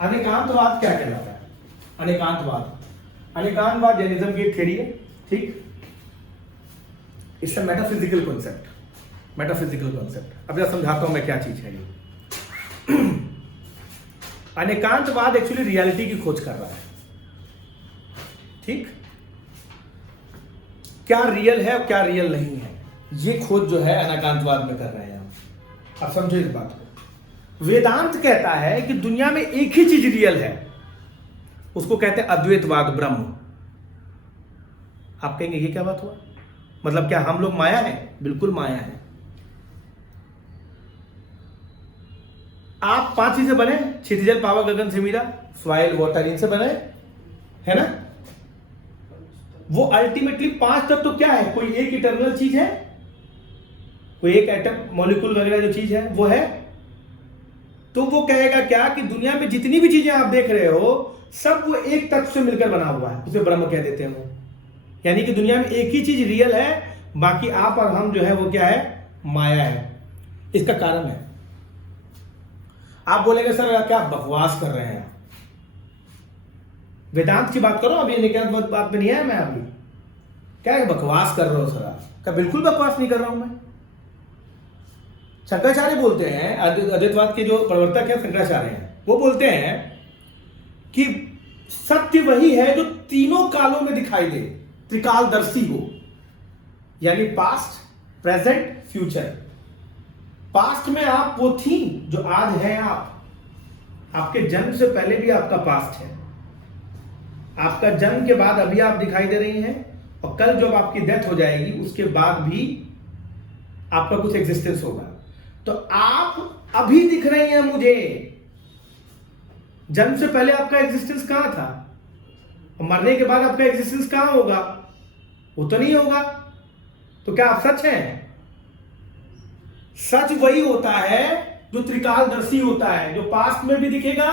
अनेकांतवाद क्या कहलाता है? अनेकांतवाद जैनिज्म की एक थ्योरी है, ठीक। It's a metaphysical concept. अब जरा समझाता हूं मैं क्या चीज है ये। अनेकांतवाद एक्चुअली रियलिटी की खोज कर रहा है, ठीक। क्या रियल है और क्या रियल नहीं है, ये खोज जो है अनेकांतवाद में कर रहे हैं हम। अब समझो इस बात को। वेदांत कहता है कि दुनिया में एक ही चीज रियल है, उसको कहते हैं अद्वैतवाद, ब्रह्म। आप कहेंगे ये क्या बात हुआ, मतलब क्या हम लोग माया है? बिल्कुल माया है। आप 5 चीजें बने, क्षितिजल पावक गगन सिमीरा, सॉइल वाटर, इनसे बने, है ना। वो अल्टीमेटली 5 तत्व तो क्या है? कोई एक इटर्नल चीज है, कोई एक एटम मॉलिक्यूल वगैरह जो चीज है वो है। तो वो कहेगा क्या कि दुनिया में जितनी भी चीजें आप देख रहे हो सब वो एक तत्व से मिलकर बना हुआ है, उसे ब्रह्म कह देते हैं वो। यानी कि दुनिया में एक ही चीज रियल है, बाकी आप और हम जो है वो क्या है? माया है। इसका कारण है, आप बोलेंगे सर क्या बकवास कर रहे हैं, वेदांत की बात करो, अभी निकाल बात में नहीं है मैं अभी। क्या बकवास कर रहे हो सर आप? क्या बिल्कुल बकवास नहीं कर रहा हूं मैं। शंकराचार्य बोलते हैं, अद्वैतवाद के जो प्रवर्तक है शंकराचार्य हैं, वो बोलते हैं कि सत्य वही है जो तीनों कालों में दिखाई दे, त्रिकालदर्शी हो, यानी पास्ट, प्रेजेंट, फ्यूचर। पास्ट में आप वो थी जो आज है आप। आपके जन्म से पहले भी आपका पास्ट है, आपका जन्म के बाद अभी आप दिखाई दे रही हैं, और कल जब आपकी डेथ हो जाएगी उसके बाद भी आपका कुछ एग्जिस्टेंस होगा। तो आप अभी दिख रही हैं मुझे, जन्म से पहले आपका एग्जिस्टेंस कहां था, और मरने के बाद आपका एग्जिस्टेंस कहां होगा? वो तो नहीं होगा। तो क्या आप सच हैं? सच वही होता है जो त्रिकालदर्शी होता है, जो पास्ट में भी दिखेगा,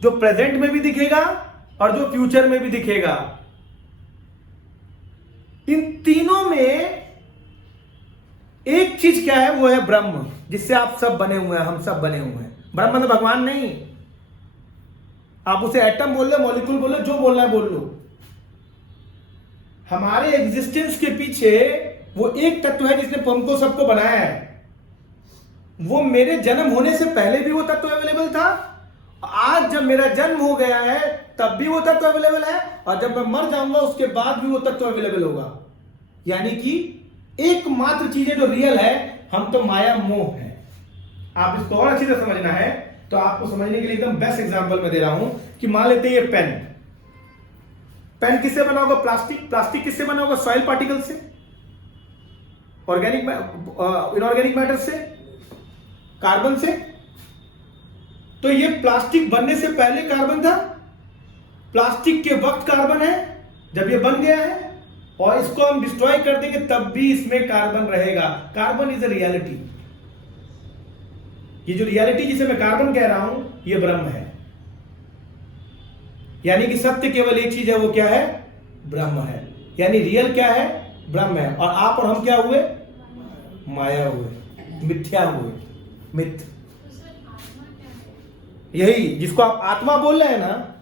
जो प्रेजेंट में भी दिखेगा, और जो फ्यूचर में भी दिखेगा। इन तीनों में एक चीज क्या है? वो है ब्रह्म, जिससे आप सब बने हुए हैं, हम सब बने हुए हैं। ब्रह्म मतलब भगवान नहीं, आप उसे एटम बोल लो, मॉलिक्यूल बोल लो, जो बोलना है बोल लो। हमारे एग्जिस्टेंस के पीछे वो एक तत्व है जिसने हमको सबको बनाया है। वो मेरे जन्म होने से पहले भी वो तत्व अवेलेबल था, आज जब मेरा जन्म हो गया है तब भी वो तत्व अवेलेबल है, और जब मैं मर जाऊंगा उसके बाद भी वो तत्व अवेलेबल होगा। यानी कि एकमात्र चीजें जो रियल है, हम तो माया मोह है। आप इसको और अच्छी तरह समझना है तो आपको समझने के लिए एकदम बेस्ट एग्जांपल मैं दे रहा हूं कि मान लेते हैं ये पेन किससे बना होगा? प्लास्टिक किससे बना होगा? सॉइल पार्टिकल से, ऑर्गेनिक इनऑर्गेनिक मैटर से, कार्बन से। तो ये प्लास्टिक बनने से पहले कार्बन था, प्लास्टिक के वक्त कार्बन है, जब ये बन गया है और इसको हम डिस्ट्रॉय कर देंगे तब भी इसमें कार्बन रहेगा। Carbon is a reality. ये जो रियलिटी जिसे मैं कार्बन कह रहा हूं, ये ब्रह्म है। यानी कि सत्य केवल एक चीज है, वो क्या है? ब्रह्म है। यानी रियल क्या है? ब्रह्म है। और आप और हम क्या हुए? माया हुए, मिथ्या हुए, मिथ। यही जिसको आप आत्मा बोल रहे हैं ना,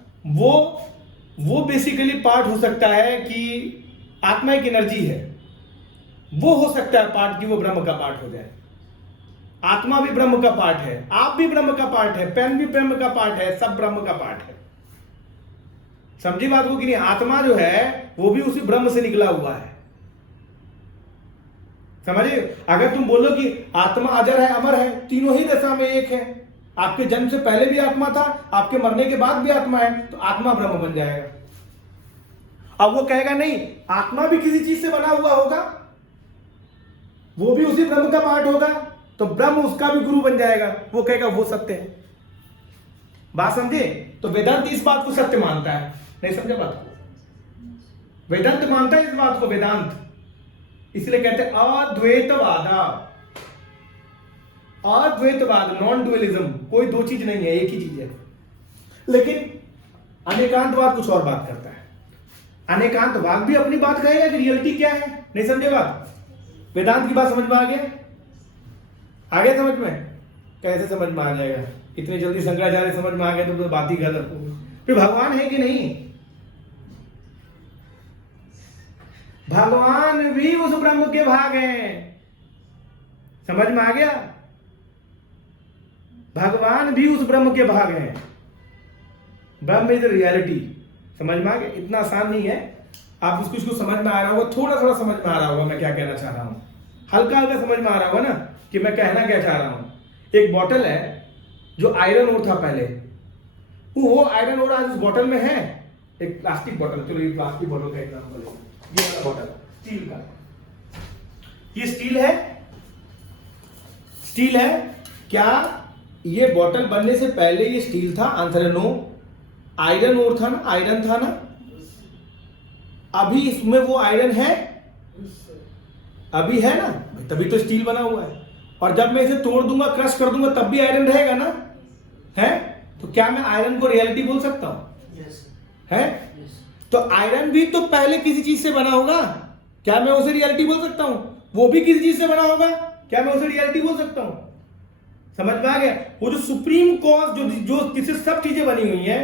वो बेसिकली पार्ट हो सकता है कि आत्मा एक एनर्जी है, वो हो सकता है पार्ट कि वो ब्रह्म का पार्ट हो जाए। आत्मा भी ब्रह्म का पार्ट है, आप भी ब्रह्म का पार्ट है, पेन भी ब्रह्म का पार्ट है, सब ब्रह्म का पार्ट है। समझी बात को कि नहीं? आत्मा जो है वो भी उसी ब्रह्म से निकला हुआ है। समझिए, अगर तुम बोलो कि आत्मा अजर है, अमर है, तीनों ही दशा में एक है, आपके जन्म से पहले भी आत्मा था, आपके मरने के बाद भी आत्मा है, तो आत्मा ब्रह्म बन जाएगा। अब वो कहेगा नहीं, आत्मा भी किसी चीज से बना हुआ होगा, वो भी उसी ब्रह्म का पार्ट होगा, तो ब्रह्म उसका भी गुरु बन जाएगा। वो कहेगा वो सत्य है। बात समझे? तो वेदांत इस बात को सत्य मानता है। नहीं समझे बात को? वेदांत मानता है इस बात को, वेदांत इसलिए कहते हैं अद्वैतवाद। अद्वैतवाद, नॉन डुअलिज्म, कोई दो चीज नहीं है, एक ही चीज है। लेकिन अनेकांतवाद कुछ और बात करता है। अनेकांतवाद भी अपनी बात कहेगा कि रियलिटी क्या है। नहीं समझे बात? वेदांत की बात समझ में आ गया? आ गया समझ में? कैसे समझ में आ जाएगा? इतनी जल्दी शंकराचार्य समझ में आ गए तो बात ही गलत होगी। फिर भगवान है कि नहीं? भगवान भी उस ब्रह्म के भाग हैं। समझ में आ गया? भगवान भी उस ब्रह्म के भाग हैं। ब्रह्म इज रियलिटी। समझ में आ गया? इतना आसान नहीं है। आप इसको समझ में आ रहा होगा, थोड़ा थोड़ा समझ में आ रहा होगा मैं क्या कहना चाह रहा हूं, हल्का हल्का समझ में आ रहा होगा ना कि मैं कहना क्या चाह रहा हूं। एक बॉटल है जो आयरन ओर था पहले, वो आयरन ओर आज उस बॉटल में है। एक प्लास्टिक बॉटल, चलो ये प्लास्टिक बॉटल का एग्जांपल है, ये वाला बॉटल स्टील का, ये स्टील है। स्टील है क्या? ये बॉटल बनने से पहले ये स्टील था? आंसर है नो। आयरन ओर था ना, आयरन था ना। अभी इसमें वो आयरन है? अभी है ना, तभी तो स्टील बना हुआ है। और जब मैं इसे तोड़ दूंगा, क्रश कर दूंगा, तब भी आयरन रहेगा ना, है? तो क्या मैं आयरन को रियलिटी बोल सकता हूं? है? तो आयरन भी तो पहले किसी चीज से बना होगा, क्या मैं उसे रियलिटी बोल सकता हूं? वो भी किसी चीज से बना होगा, क्या मैं उसे रियलिटी बोल सकता हूं? समझ में आ गया? वो जो सुप्रीम कॉज जो जिससे सब चीजें बनी हुई हैं,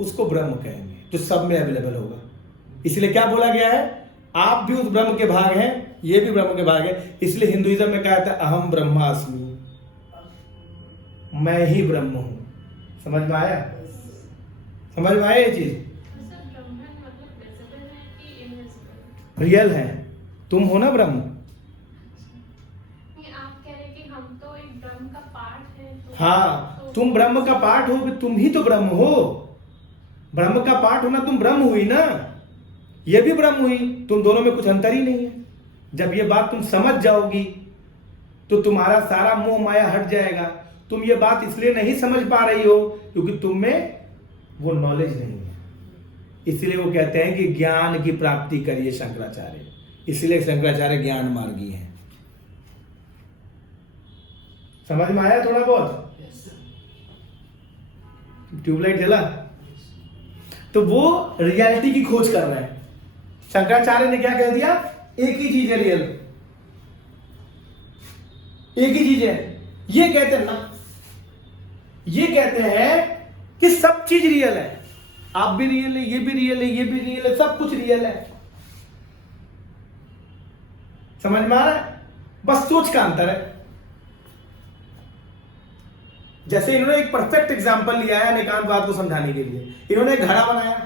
उसको ब्रह्म कहेंगे, जो सब में अवेलेबल होगा। इसलिए क्या बोला गया है? आप भी उस ब्रह्म के भाग हैं, ये भी ब्रह्म के भाग है। इसलिए हिंदुइज्म में कहा था अहम ब्रह्मास्मि, मैं ही ब्रह्म हूं। समझ में आया? समझ में आया ये चीज? रियल है, तुम हो ना ब्रह्म। आप कह रहे कि हम तो एक ब्रह्म का पार्ट है, तो हाँ, तुम ब्रह्म का पार्ट हो, तुम ही तो ब्रह्म हो। ब्रह्म का पार्ट होना, तुम ब्रह्म हुई ना, ये भी ब्रह्म हुई। तुम दोनों में कुछ अंतर ही नहीं है। जब ये बात तुम समझ जाओगी तो तुम्हारा सारा मोह माया हट जाएगा। तुम ये बात इसलिए नहीं समझ पा रही हो क्योंकि तुम में वो नॉलेज नहीं है। इसलिए वो कहते हैं कि ज्ञान की प्राप्ति करिए शंकराचार्य। इसलिए शंकराचार्य ज्ञान मार्गी है। समझ में आया थोड़ा बहुत? ट्यूबलाइट जला? तो वो रियलिटी की खोज कर रहे हैं। शंकराचार्य ने क्या कह दिया? एक ही चीज है रियल, एक ही चीज है। ये कहते हैं ना, ये कहते हैं कि सब चीज रियल है। आप भी रियल है, ये भी रियल है, ये भी रियल है, सब कुछ रियल है। समझ में आ रहा है? बस सोच का अंतर है। जैसे इन्होंने एक परफेक्ट एग्जांपल लिया है अनेकांतवाद को समझाने के लिए। इन्होंने एक घड़ा बनाया,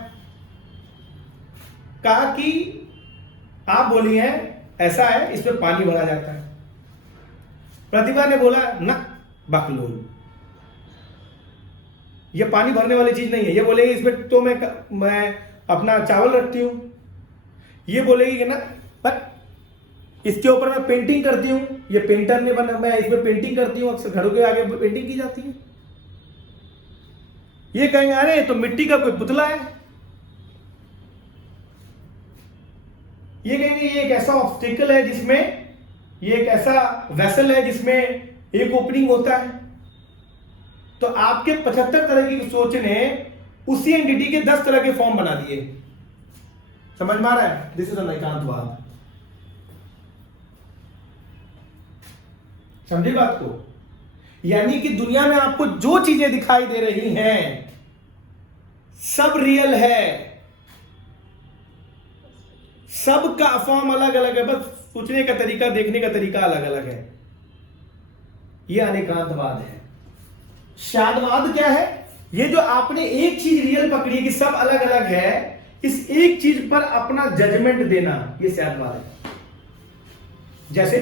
कहा कि आप बोली हैं ऐसा है, इसमें पानी भरा जाता है। प्रतिभा ने बोला ना, बकलोल, ये पानी भरने वाली चीज नहीं है। ये बोलेगी इसमें तो मैं अपना चावल रखती हूं। ये बोलेगी कि ना, पर इसके ऊपर मैं पेंटिंग करती हूं, ये पेंटर ने बना, मैं इसमें पेंटिंग करती हूं, अक्सर घरों के आगे पेंटिंग की जाती है। ये कहेंगे अरे तो मिट्टी का कोई पुतला है। ये कहेंगे ये एक ऐसा ऑब्स्टिकल है जिसमें, ये एक ऐसा वेसल है जिसमें एक ओपनिंग होता है। तो आपके 75 तरह की सोच ने उसी एंटिटी के 10 तरह के फॉर्म बना दिए। समझ में आ रहा है? This is Anekantavada. समझे बात को? यानी कि दुनिया में आपको जो चीजें दिखाई दे रही हैं सब रियल है। सबका फॉर्म अलग अलग है, बस सोचने का तरीका, देखने का तरीका अलग अलग है। यह अनेकांतवाद है। शादवाद क्या है? ये जो आपने एक चीज रियल पकड़ी है कि सब अलग अलग है, इस एक चीज पर अपना जजमेंट देना, ये शादवाद है। जैसे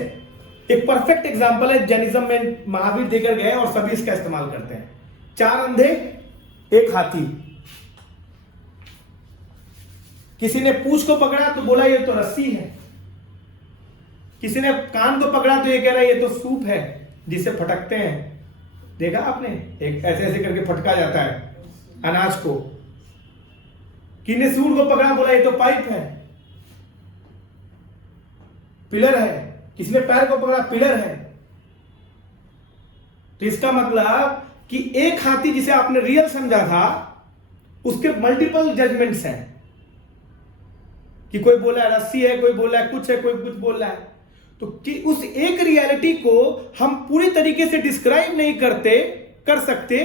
एक परफेक्ट एग्जांपल है, जैनिज्म में महावीर देकर गए और सभी इसका इस्तेमाल करते हैं। 4 अंधे, एक हाथी। किसी ने पूंछ को पकड़ा तो बोला ये तो रस्सी है। किसी ने कान को पकड़ा तो ये कह रहा है ये तो सूप है जिसे फटकते हैं। देखा आपने? एक ऐसे ऐसे करके फटका जाता है अनाज को। किसी ने सूंड को पकड़ा, बोला ये तो पाइप है, पिलर है। किसी ने पैर को पकड़ा, पिलर है। तो इसका मतलब कि एक हाथी जिसे आपने रियल समझा था, उसके मल्टीपल जजमेंट्स हैं कि कोई बोला है रस्सी है, कोई बोला है कुछ है, कोई कुछ बोल रहा है। तो कि उस एक रियलिटी को हम पूरी तरीके से डिस्क्राइब नहीं कर सकते,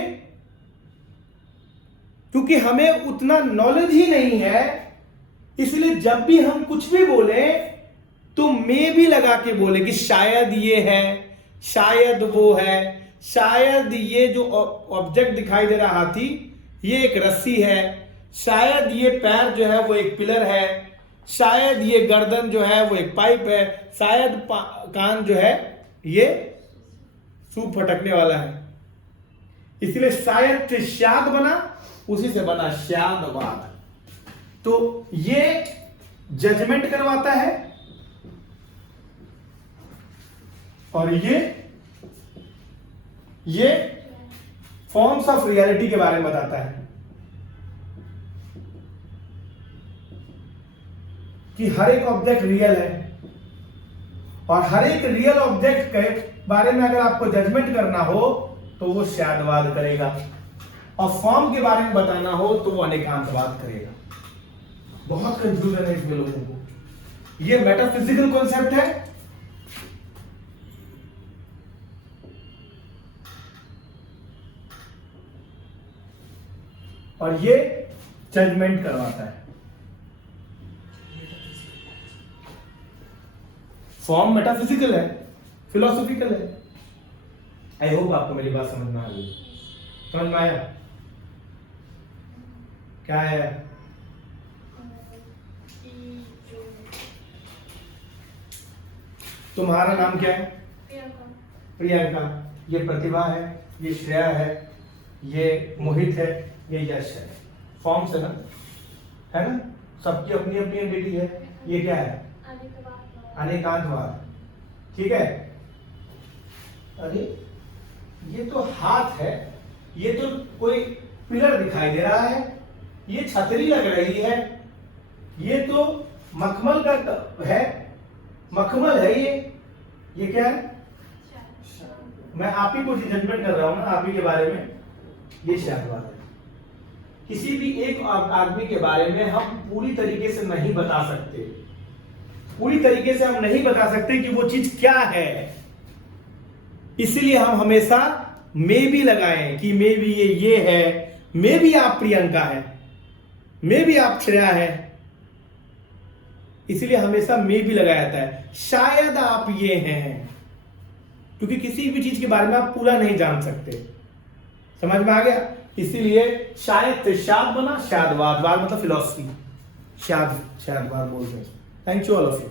क्योंकि हमें उतना नॉलेज ही नहीं है। इसलिए जब भी हम कुछ भी बोले तो मे भी लगा के बोले कि शायद ये है, शायद वो है, शायद ये जो ऑब्जेक्ट दिखाई दे रहा हाथी ये एक रस्सी है, शायद ये पैर जो है वो एक पिलर है, शायद ये गर्दन जो है वो एक पाइप है, शायद कान जो है ये सूप फटकने वाला है। इसलिए शायद से शाद बना, उसी से बना शादवाद। तो ये जजमेंट करवाता है और ये फॉर्म्स ऑफ रियलिटी के बारे में बताता है कि हर एक ऑब्जेक्ट रियल है, और हर एक रियल ऑब्जेक्ट के बारे में अगर आपको जजमेंट करना हो तो वो शादवाद करेगा, और फॉर्म के बारे में बताना हो तो वो अनेकांतवाद करेगा। बहुत कंफ्यूजन है इसमें लोगों को। ये मेटाफिजिकल कॉन्सेप्ट है, और ये जजमेंट करवाता है। फॉर्म मेटाफिजिकल है, फिलोसॉफिकल है। आई होप आपको मेरी बात समझ में आ गई। समझ में आया क्या है? तुम्हारा नाम क्या है? प्रियंका। ये प्रतिभा है, ये श्रेया है, ये मोहित है, ये यश है। फॉर्म से ना, है ना? सबकी अपनी अपनी एंटिटी है। ये क्या है? अनेकांतवाद। ठीक है। अरे ये तो हाथ है, ये तो कोई पिलर दिखाई दे रहा है, ये छतरी लग रही है, ये तो मखमल का है, मखमल है ये क्या है? मैं आप ही को जजमेंट कर रहा हूं ना, आप ही के बारे में। ये शादवाद है। किसी भी एक आदमी के बारे में हम पूरी तरीके से नहीं बता सकते, पूरी तरीके से हम नहीं बता सकते कि वो चीज क्या है। इसलिए हम हमेशा मे भी लगाएं कि मे भी ये है, मे भी आप प्रियंका है, मे भी आप श्रेया है। इसलिए हमेशा मे भी लगाया जाता है। शायद आप ये हैं, क्योंकि किसी भी चीज के बारे में आप पूरा नहीं जान सकते। समझ में आ गया? इसीलिए शायद से शाद बना, शादवाद। वाद मतलब फिलॉसफी, शादवाद बोलते हैं। Thank you all of you.